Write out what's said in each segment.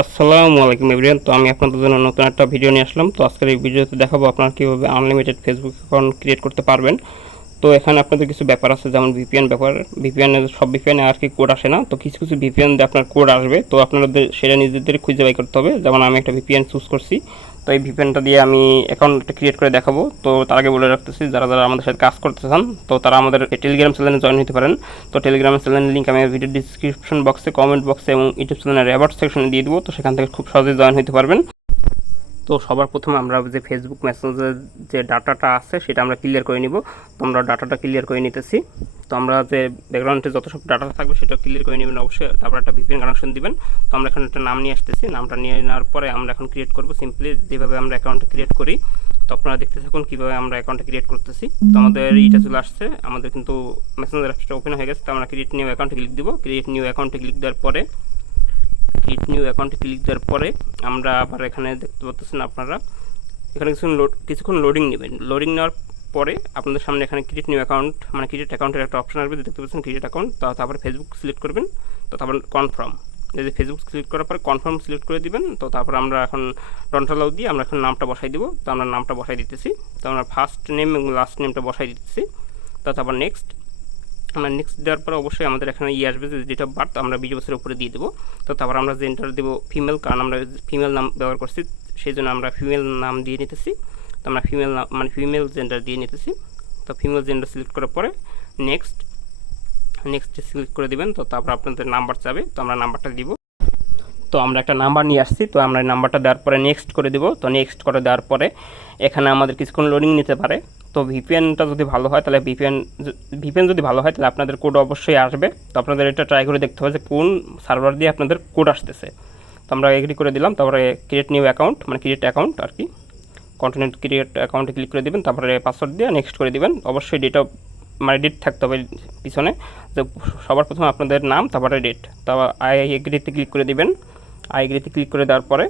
আসসালামু আলাইকুম এভরিওয়ান। তো আমি আপনাদের জন্য নতুন একটা ভিডিও নিয়ে আসলাম। তো আজকের এই ভিডিওতে দেখাবো আপনারা কীভাবে আনলিমিটেড ফেসবুক অ্যাকাউন্ট ক্রিয়েট করতে পারবেন। তো এখানে আপনাদের কিছু ব্যাপার আছে, যেমন ভিপিএন ব্যাপার। ভিপিএন সব ভিপিএনে আর কি কোড আসে না, তো কিছু কিছু ভিপিএন দিয়ে আপনার কোড আসবে। তো আপনাদের সেটা নিজেদের খুঁজে বাই করতে হবে। যেমন আমি একটা ভিপিএন চুজ করছি, তো এই ভিপিএনটা দিয়ে আমি অ্যাকাউন্টটা ক্রিয়েট করে দেখাবো। তো তার আগে বলে রাখতেছি, যারা যারা আমাদের সাথে কাজ করতে চান তো তারা আমাদের টেলিগ্রাম চ্যানেলে জয়েন হতে পারেন। তো টেলিগ্রাম চ্যানেলের লিঙ্ক আমি ভিডিও ডিসক্রিপশন বক্সে, কমেন্ট বক্সে এবং ইউটিউব চ্যানেলের অ্যাবাউট সেকশনে দিয়ে দেবো। তো সেখান থেকে খুব সহজেই জয়েন হতে পারবেন। তো সবার প্রথমে আমরা যে ফেসবুক মেসেঞ্জারের যে ডাটাটা আছে সেটা আমরা ক্লিয়ার করে নিব। তো আমরা ডাটাটা ক্লিয়ার করে নিতেছি। তো আমরা যে ব্যাকগ্রাউন্ডে যত সব ডাটা থাকবে সেটা ক্লিয়ার করে নেবেন অবশ্যই। তারপর একটা ভিপিএন কানেকশন দিবেন। তো আমরা এখানে একটা নাম নিয়ে আসতেছি, নামটা নিয়ে নেওয়ার পরে আমরা এখন ক্রিয়েট করব সিম্পলি যেভাবে আমরা অ্যাকাউন্টটা ক্রিয়েট করি। তো আপনারা দেখতে থাকুন কীভাবে আমরা অ্যাকাউন্টটা ক্রিয়েট করতেছি। তো আমাদের এইটা চলে আসছে, আমাদের কিন্তু মেসেঞ্জার অ্যাপসটা ওপেন হয়ে গেছে। তো আমরা ক্রিয়েট নিউ অ্যাকাউন্টে ক্লিক দিব। ক্রিয়েট নিউ অ্যাকাউন্টে ক্লিক দেওয়ার পরে আমরা আবার এখানে দেখতে পাচ্ছেন আপনারা এখানে কিছুক্ষণ লোডিং নেবেন। লোডিং নেওয়ার পরে আপনাদের সামনে এখানে ক্রিয়েট নিউ অ্যাকাউন্ট মানে ক্রিয়েট অ্যাকাউন্টের একটা অপশন আসবে, দেখতে পাচ্ছেন ক্রিয়েট অ্যাকাউন্ট। তো তারপরে ফেসবুক সিলেক্ট করবেন। তো তারপর কনফার্ম, যদি ফেসবুক সিলেক্ট করার পরে কনফার্ম সিলেক্ট করে দিবেন। তো তারপর আমরা এখন ডন্ট অ্যালাউ দিয়ে আমরা এখন নামটা বসাই দিব। তো আমরা নামটা বসাই দিতেছি। তো আমরা ফার্স্ট নেম এবং লাস্ট নেমটা বসাই দিতেছি। তো তারপর নেক্সট দেওয়ার পরে অবশ্যই আমাদের এখানে আসবে যে ডেট অফ বার্থ আমরা 20 বছরের উপরে দিয়ে দেবো। তো তারপর আমরা জেন্ডার দেবো ফিমেল, কারণ আমরা ফিমেল নাম ব্যবহার করছি, সেই জন্য আমরা ফিমেল নাম দিয়ে নিতেছি। তো আমরা ফিমেল জেন্ডার দিয়ে নিতেছি। তো ফিমেল জেন্ডার সিলেক্ট করার পরে নেক্সট সিলেক্ট করে দিবেন। তো তারপর আপনাদের নাম্বার চাবে, তো আমরা নাম্বারটা দিব। তো আমরা একটা নাম্বার নিয়ে আসছি, তো আমরা নাম্বারটা দেওয়ার পরে নেক্সট করে দেবো। তো নেক্সট করে দেওয়ার পরে এখানে আমাদের কিছুক্ষণ লোডিং নিতে পারে। তো ভিপিএনটা যদি ভালো হয় তাহলে ভিপিএন যদি ভালো হয় তাহলে আপনাদের কোড অবশ্যই আসবে। তো আপনাদের এটা ট্রাই করে দেখতে হবে যে কোন সার্ভার দিয়ে আপনাদের কোড আসতেছে। তো আমরা এগ্রি করে দিলাম। তারপরে ক্রিয়েট নিউ অ্যাকাউন্ট মানে ক্রিয়েট অ্যাকাউন্ট আর কি, কন্টিনিউ ক্রিয়েট অ্যাকাউন্টে ক্লিক করে দেবেন। তারপরে পাসওয়ার্ড দিয়ে নেক্সট করে দেবেন। অবশ্যই ডেট থাকতে হবে পিছনে, যে সবার প্রথমে আপনাদের নাম তারপরে ডেট। তারপর আই এগ্রিতে ক্লিক করে দেবেন। আই এগ্রিতে ক্লিক করে দেওয়ার পরে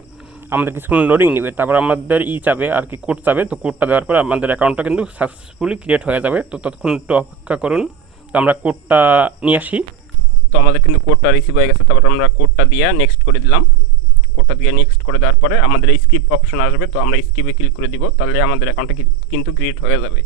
আমাদের কিছুক্ষণ লোডিং নেবে। তারপর আমাদের চাবে আর কি, কোড চাবে। তো কোডটা দেওয়ার পরে আমাদের অ্যাকাউন্টটা কিন্তু সাকসেসফুলি ক্রিয়েট হয়ে যাবে। তো ততক্ষণ একটু অপেক্ষা করুন। তো আমরা কোডটা নিয়ে আসি। তো আমাদের কিন্তু কোডটা রিসিভ হয়ে গেছে। তারপর আমরা কোডটা দিয়ে নেক্সট করে দিলাম। কোডটা দিয়ে নেক্সট করে দেওয়ার পরে আমাদের স্কিপ অপশন আসবে। তো আমরা স্কিপে ক্লিক করে দিব, তাহলে আমাদের অ্যাকাউন্টটা কিন্তু ক্রিয়েট হয়ে যাবে।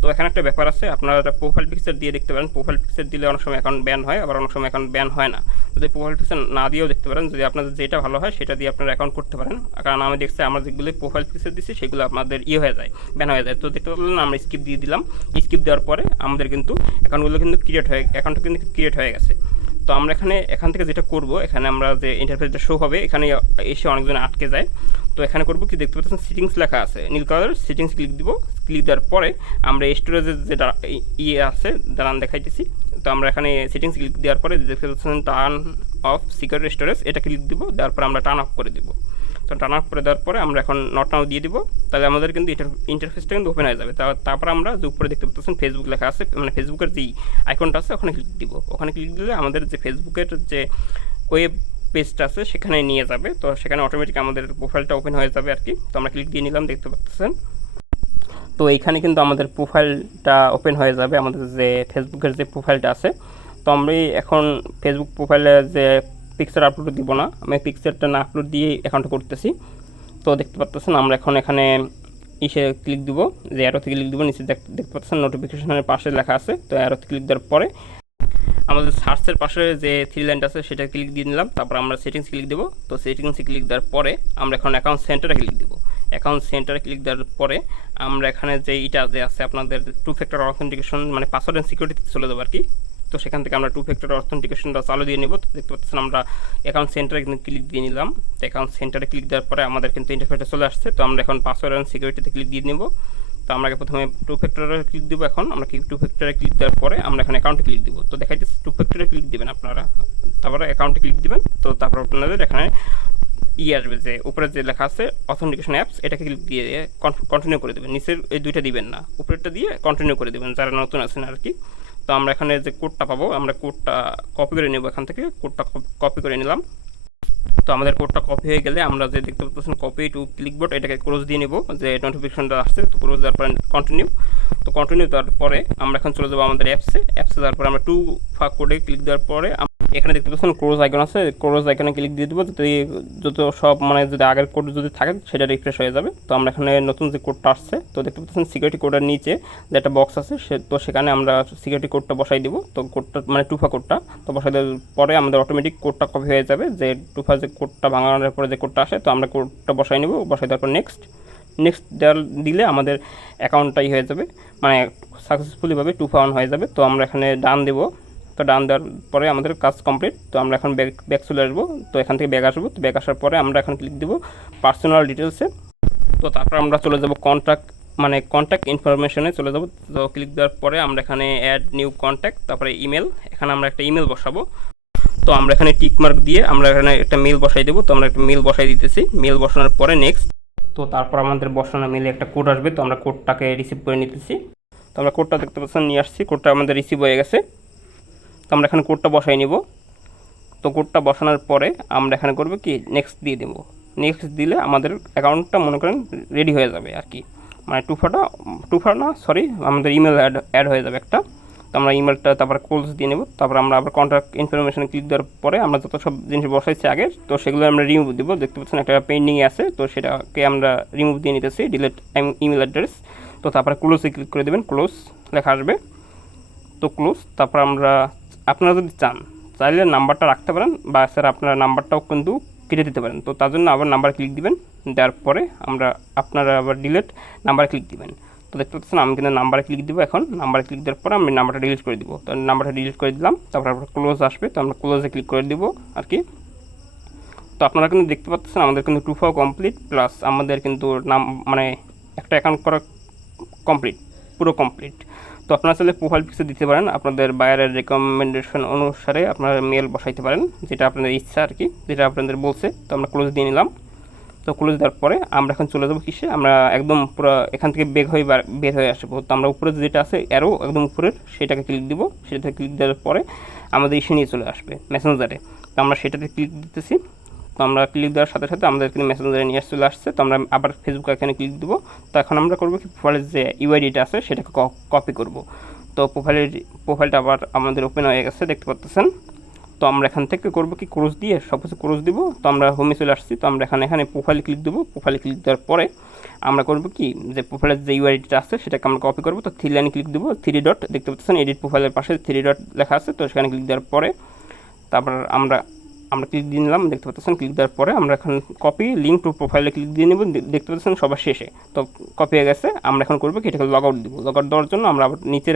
তো এখানে একটা ব্যাপার আছে, আপনারা প্রোফাইল পিকচার দিয়ে দেখতে পারেন। প্রোফাইল পিকচার দিলে অনেক সময় অ্যাকাউন্ট ব্যান হয়, আবার অনেক সময় অ্যাকাউন্ট ব্যান হয় না। যদি প্রোফাইল পিকচার না দিয়েও দেখতে পারেন, যদি আপনাদের যেটা ভালো হয় সেটা দিয়ে আপনারা অ্যাকাউন্ট করতে পারেন। কারণ আমি দেখছি আমরা যেগুলো প্রোফাইল পিকচার দিচ্ছি সেগুলো আপনাদের হয়ে যায়, ব্যান হয়ে যায়। তো দেখতে পারলেন আমরা স্কিপ দিয়ে দিলাম। স্কিপ দেওয়ার পরে আমাদের কিন্তু অ্যাকাউন্টগুলো কিন্তু অ্যাকাউন্টটা কিন্তু ক্রিয়েট হয়ে গেছে। তো আমরা এখান থেকে যেটা করব, এখানে আমরা যে ইন্টারফেসটা শো হবে এখানে এসে অনেকজন আটকে যায়। তো এখানে করব কি, দেখতে পাচ্ছেন সেটিংস লেখা আছে নীল কালার, সেটিংস ক্লিক দিব। ক্লিক দেওয়ার পরে আমরা স্টোরেজের যেটা আছে দাঁড়ান দেখাইতেছি। তো আমরা এখানে সেটিংস ক্লিক দেওয়ার পরে দেখতে পাচ্ছেন টার্ন অফ সিকিউর স্টোরেজ, এটা ক্লিক দিব। দেওয়ার পরে আমরা টার্ন অফ করে দেবো। তো টার্ন অফ করে দেওয়ার পরে আমরা এখন নট নাও দিয়ে দিব। তাহলে আমাদের কিন্তু ইন্টারফেসটা কিন্তু ওপেন হয়ে যাবে। তারপর আমরা যে উপরে দেখতে পাচ্ছেন ফেসবুক লেখা আছে, মানে ফেসবুকের যেই আইকনটা আছে ওখানে ক্লিক দিব। ওখানে ক্লিক দিলে আমাদের যে ফেসবুকের যে ওয়েব পেজটা আছে সেখানে নিয়ে যাবে। তো সেখানে অটোমেটিক আমাদের প্রোফাইলটা ওপেন হয়ে যাবে আর কি। তো আমরা ক্লিক দিয়ে নিলাম, দেখতে পাচ্ছেন। তো এইখানে কিন্তু আমাদের প্রোফাইলটা ওপেন হয়ে যাবে, আমাদের যে ফেসবুকের যে প্রোফাইলটা আছে। তো আমি এখন ফেসবুক প্রোফাইলে যে পিকচার আপলোড দিব না, আমি পিকচারটা না আপলোড দিয়ে অ্যাকাউন্টটা করতেছি। তো দেখতে পাচ্ছেন আমরা এখন এখানে ক্লিক দিব, যে অ্যারোতে ক্লিক দিব। নিচে দেখতে পাচ্ছেন নোটিফিকেশনের পাশে লেখা আছে। তো অ্যারোতে ক্লিক দেওয়ার পরে আমাদের সার্চের পাশে যে 3 লাইনটা আছে সেটা ক্লিক দিয়ে নিলাম। তারপর আমরা সেটিংস ক্লিক দেবো। তো সেটিংসে ক্লিক দেওয়ার পরে আমরা এখন অ্যাকাউন্ট সেন্টারে ক্লিক দেবো। অ্যাকাউন্ট সেন্টারে ক্লিক দেওয়ার পরে আমরা এখানে যে যে আছে আপনাদের 2 ফ্যাক্টর অথেন্টিকেশন মানে পাসওয়ার্ড অ্যান্ড সিকিউরিটিতে চলে যাবো আর কি। তো সেখান থেকে আমরা 2 ফ্যাক্টর অথেন্টিকেশনটা চালু দিয়ে নেব। তো দেখতে পাচ্ছেন আমরা অ্যাকাউন্ট সেন্টারে কিন্তু ক্লিক দিয়ে নিলাম। তো অ্যাকাউন্ট সেন্টারে ক্লিক দেওয়ার পরে আমাদের কিন্তু ইন্টারফেসটা চলে আসছে। তো আমরা এখন পাসওয়ার্ড অ্যান্ড সিকিউরিটিতে ক্লিক দিয়ে নেব। তো আমরা প্রথমে 2 ফ্যাক্টরে ক্লিক দিব। এখন আমরা 2 ফ্যাক্টরে ক্লিক দেওয়ার পরে আমরা এখন অ্যাকাউন্টে ক্লিক দিব। তো দেখাইতেছি 2 ফ্যাক্টরে ক্লিক দিবেন আপনারা, তারপরে অ্যাকাউন্টে ক্লিক দিবেন। তো তারপর আপনাদের এখানে আসবে যে উপরে যে লেখা আছে অথেন্টিকেশন অ্যাপস, এটাকে ক্লিক দিয়ে কন্টিনিউ করে দেবেন। নিচের এই দুইটা দিবেন না, উপরেরটা দিয়ে কন্টিনিউ করে দেবেন যারা নতুন আছেন আর কি। তো আমরা এখানে যে কোডটা পাবো আমরা কোডটা কপি করে নেব, এখান থেকে কোডটা কপি করে নিলাম। তো আমাদের কোডটা কপি হয়ে গেলে আমরা যে দেখতে পাচ্ছেন কপি টু ক্লিকবোর্ড, এটাকে ক্লোজ দিয়ে নেব, যে নোটিফিকেশনটা আসছে। তো ক্লোজ দেওয়ার পরে কন্টিনিউ। তো কন্টিনিউ দেওয়ার পরে আমরা এখন চলে যাবো আমাদের অ্যাপসে যাওয়ার পরে আমরা 2 কোডে ক্লিক দেওয়ার পরে এখানে দেখতে পাচ্ছেন ক্লোজ আইকন আছে, ক্লোজ আইকনে ক্লিক দিয়ে দেবো, যদি যত সব মানে যদি আগের কোড যদি থাকে সেটা রিফ্রেশ হয়ে যাবে। তো আমরা এখানে নতুন যে কোডটা আসছে, তো দেখতে পাচ্ছেন সিকিউরিটি কোডের নিচে যে একটা বক্স আছে তো সেখানে আমরা সিকিউরিটি কোডটা বসাই দিব। তো কোডটা মানে টুফা কোডটা তো বসাই দেওয়ার পরে আমাদের অটোমেটিক কোডটা কপি হয়ে যাবে, যে টুফা যে কোডটা ভাঙানোর পরে যে কোডটা আসে, তো আমরা কোডটা বসাই নেব। বসাই দেওয়ার পর নেক্সট দিলে আমাদের অ্যাকাউন্টটাই হয়ে যাবে, মানে সাকসেসফুলিভাবে টুফা অন হয়ে যাবে। তো আমরা এখানে ডান দেবো। তো ডান দেওয়ার পরে আমাদের কাজ কমপ্লিট। তো আমরা এখন ব্যাক চলে আসবো। তো এখান থেকে ব্যাক আসবো। তো ব্যাক আসার পরে আমরা এখন ক্লিক দেবো পার্সোনাল ডিটেলসে। তো তারপর আমরা চলে যাব কন্ট্যাক্ট ইনফরমেশনে চলে যাব। তো ক্লিক দেওয়ার পরে আমরা এখানে অ্যাড নিউ কন্ট্যাক্ট, তারপরে ইমেল, এখানে আমরা একটা ইমেল বসাবো। তো আমরা এখানে টিক মার্ক দিয়ে আমরা এখানে একটা মেল বসাই দেবো। তো আমরা একটা মেল বসাই দিতেছি। মেল বসানোর পরে নেক্সট। তো তারপর আমাদের বসানো মেলে একটা কোড আসবে। তো আমরা কোডটাকে রিসিভ করে নিতেছি। তো আমরা কোডটা দেখতে পাচ্ছেন নিয়ে আসছি, কোডটা আমাদের রিসিভ হয়ে গেছে। তো আমরা এখানে কোডটা বসাই নিব। তো কোডটা বসানোর পরে আমরা এখানে করব কি নেক্সট দিয়ে দেবো। নেক্সট দিলে আমাদের অ্যাকাউন্টটা মনে করেন রেডি হয়ে যাবে আর কি, মানে টুফা না সরি আমাদের ইমেল অ্যাড হয়ে যাবে একটা। তো আমরা ইমেলটা তারপর কোলস দিয়ে নেব। তারপর আমরা আবার কন্ট্যাক্ট ইনফরমেশনে ক্লিক দেওয়ার পরে আমরা যত সব জিনিস বসাইছি আগে, তো সেগুলো আমরা রিমুভ দিব। দেখতে পাচ্ছেন একটা পেন্ডিংয়ে আছে, তো সেটাকে আমরা রিমুভ দিয়ে নিতেছি, ডিলিট ইমেল অ্যাড্রেস। তো তারপরে ক্লোজে ক্লিক করে দেবেন, ক্লোজ লেখা আসবে। তো ক্লোজ। তারপর আপনারা যদি চাইলে নাম্বারটা রাখতে পারেন, বা স্যার আপনার নাম্বারটাও কিন্তু কেটে দিতে পারেন। তো তার জন্য আবার নাম্বার ক্লিক দিবেন, দেওয়ার পরে আপনারা আবার ডিলিট নাম্বার ক্লিক দিবেন। তো দেখতে পাচ্ছেন আমি কিন্তু নাম্বারে ক্লিক দিব। এখন নাম্বারে ক্লিক দেওয়ার পরে আমি নাম্বারটা ডিলিট করে দিব। তো নাম্বারটা ডিলিট করে দিলাম। তারপর ক্লোজ আসবে, তো আমরা ক্লোজে ক্লিক করে দিব আর কি। তো আপনারা কিন্তু দেখতে পাচ্ছেন আমাদের কিন্তু টুফাও কমপ্লিট, প্লাস আমাদের কিন্তু মানে একটা অ্যাকাউন্ট করা কমপ্লিট, পুরো কমপ্লিট। তো আপনারা চাইলে প্রোফাইল পিকচার দিতে পারেন, আপনাদের বায়ারের রেকমেন্ডেশন অনুসারে আপনারা মেল বসাইতে পারেন, যেটা আপনাদের ইচ্ছা আর কি, যেটা আপনাদের বলছে। তো আমরা ক্লোজ দিয়ে নিলাম। তো ক্লোজ দেওয়ার পরে আমরা এখন চলে যাবো কিসে, আমরা একদম পুরো এখান থেকে বের হয়ে আসবো। তো আমরা উপরে যেটা আছে অ্যারো একদম উপরের, সেটাকে ক্লিক দিব। সেটাতে ক্লিক দেওয়ার পরে আমাদের ইসে নিয়ে চলে আসবে মেসেঞ্জারে। তো আমরা সেটাতে ক্লিক দিতেছি। তো আমরা ক্লিক দেওয়ার সাথে সাথে আমাদের এখানে মেসেঞ্জারে নিয়ে চলে আসছে। তো আমরা আবার ফেসবুকে এখানে ক্লিক দেবো। তো এখন আমরা করবো কি প্রোফাইলের যে ইউআইডিটা আছে সেটাকে কপি করব। তো প্রোফাইলটা আবার আমাদের ওপেন হয়ে গেছে, দেখতে পাচ্ছেন। তো আমরা এখান থেকে করবো কি ক্রস দিয়ে সব কিছু ক্রস দিব। তো আমরা হোমে চলে আসছি। তো আমরা এখানে প্রোফাইলে ক্লিক দেবো। প্রোফাইলে ক্লিক দেওয়ার পরে আমরা করবো কি যে প্রোফাইলের যে ইউআইডিটা আছে সেটাকে আমরা কপি করবো। তো 3 লাইনে ক্লিক দেবো, 3 ডট দেখতে পাচ্ছেন এডিট প্রোফাইলের পাশে 3 ডট লেখা আছে। তো সেখানে ক্লিক দেওয়ার পরে তারপর আমরা ক্লিক দিয়ে নিলাম, দেখতে পাচ্ছেন। ক্লিক দেওয়ার পরে আমরা এখন কপি লিঙ্ক টু প্রোফাইলে ক্লিক দিয়ে নেব, দেখতে পাচ্ছেন সবার শেষে। তো কপি হয়ে গেছে। আমরা এখন করবো কি এটাকে লগ আউট দিব। লগ আউট দেওয়ার জন্য আমরা আবার নিচের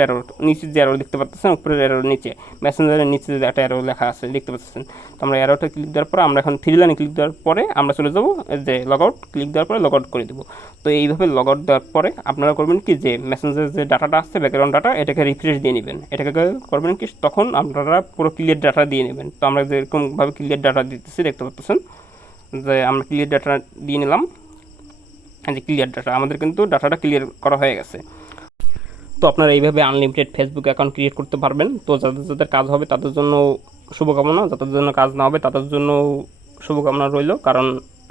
যে অ্যারো দেখতে পাচ্ছেন, উপরের অ্যারোর নিচে মেসেঞ্জারের নিচে যে একটা অ্যারো লেখা আছে দেখতে পাচ্ছেন। তো আমরা অ্যারোটা ক্লিক দেওয়ার পরে আমরা এখন 3 লাইনে ক্লিক দেওয়ার পরে আমরা চলে যাবো যে লগ আউট, ক্লিক দেওয়ার পরে লগ আউট করে দেবো। তো এইভাবে লগ আউট দেওয়ার পরে আপনারা করবেন কি যে মেসেঞ্জারের যে ডাটাটা আসছে ব্যাকগ্রাউন্ড ডাটা, এটাকে রিফ্রেশ দিয়ে নেবেন। এটাকে করবেন কি তখন আপনারা পুরো ক্লিয়ার ডাটা দিয়ে নেবেন। তো আমরা যেরকমভাবে ক্লিয়ার ডাটা দিতেছি দেখতে পাচ্ছেন যে আমরা ক্লিয়ার ডাটা দিয়ে নিলাম। যে ক্লিয়ার ডাটা আমাদের কিন্তু ডাটাটা ক্লিয়ার করা হয়ে গেছে। তো আপনারা এইভাবে আনলিমিটেড ফেসবুক অ্যাকাউন্ট ক্রিয়েট করতে পারবেন। তো যাদের কাজ হবে তাদের জন্য শুভকামনা, যাদের জন্য কাজ না হবে তাদের জন্য শুভকামনা রইল, কারণ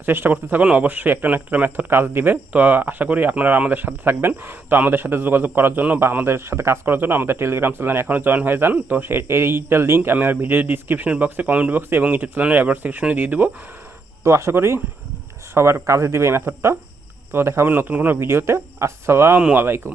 চেষ্টা করতে থাকুন, অবশ্যই একটা না একটা মেথড কাজ দিবে। তো আশা করি আপনারা আমাদের সাথে থাকবেন। তো আমাদের সাথে যোগাযোগ করার জন্য বা আমাদের সাথে কাজ করার জন্য আমাদের টেলিগ্রাম চ্যানেলে এখনও জয়েন হয়ে যান। তো এইটার লিঙ্ক আমি আমার ভিডিও ডিসক্রিপশন বক্সে, কমেন্ট বক্সে এবং ইউটিউব চ্যানেলের অ্যাবাউট সেকশনে দিয়ে দেবো। তো আশা করি সবার কাজে দিবে এই মেথডটা। তো দেখা হবে নতুন কোনো ভিডিওতে। আসসালামু আলাইকুম।